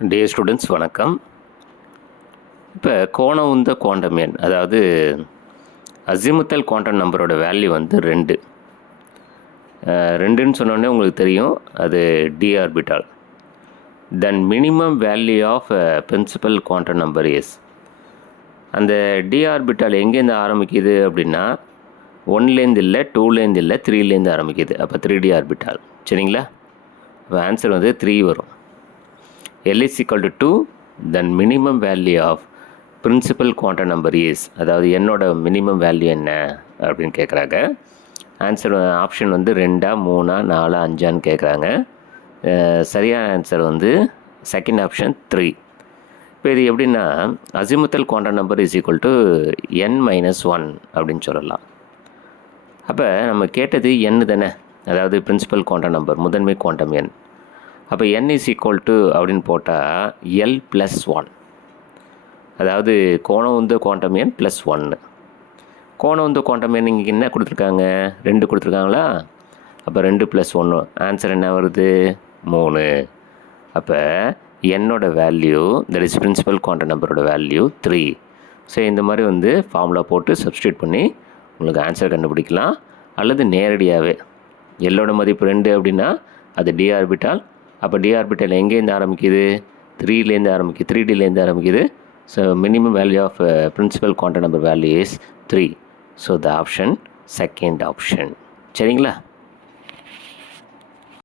Dear students வணக்கம். இப்போ கோண உந்த குவாண்டம் எண், அதாவது அசிமுத்தல் குவாண்டம் நம்பரோட வேல்யூ வந்து 2. 2ன்னு சொன்னோடனே உங்களுக்கு தெரியும் அது D orbital. Then minimum value of principal quantum number is. அந்த டி ஆர்பிட்டால் எங்கேருந்து ஆரம்பிக்குது அப்படின்னா 1லேருந்து இல்லை, 2லேருந்து இல்லை, 3லேருந்து ஆரம்பிக்குது. அப்போ 3D ஆர்பிட்டால். சரிங்களா? இப்போ ஆன்சர் வந்து 3 வரும். L is equal to 2, then minimum value of principal quantum number is, அதாவது என்னோட மினிமம் வேல்யூ என்ன அப்படின்னு கேட்குறாங்க. ஆன்சர் ஆப்ஷன் வந்து 2, 3, 4, 5 கேட்குறாங்க. சரியான ஆன்சர் வந்து செகண்ட் ஆப்ஷன் 3. இப்போ இது எப்படின்னா azimuthal quantum number is equal to n-1 அப்படின்னு சொல்லலாம். அப்போ நம்ம கேட்டது n தானே, அதாவது பிரின்சிபல் குவாண்டம் நம்பர், முதன்மை குவாண்டம் எண். அப்போ n இஸ் ஈக்குவல் டு அப்படின்னு போட்டால் l+1, அதாவது கோண உந்த குவாண்டம் எண் +1. கோண உந்த குவாண்டம் எண் இங்கே என்ன கொடுத்துருக்காங்க? 2 கொடுத்துருக்காங்களா? அப்போ 2 + 1 ஆன்சர் என்ன வருது? 3. அப்போ என்னோட value, that is principal quantum நம்பரோட வேல்யூ 3. ஸோ இந்த மாதிரி வந்து ஃபார்முலா போட்டு சப்ஸ்டியூட் பண்ணி உங்களுக்கு ஆன்சர் கண்டுபிடிக்கலாம். அல்லது நேரடியாகவே எல்லோட மதிப்பு 2 அப்படின்னா அது டி ஆர்பிட்டால். அப்போ டி ஆர்பிட்டால் எங்கேருந்து ஆரம்பிக்குது? 3லேருந்து ஆரம்பிக்குது, 3Dலேருந்து ஆரம்பிக்குது. So minimum value of principal quantum number value is 3. So the option second option. சரிங்களா?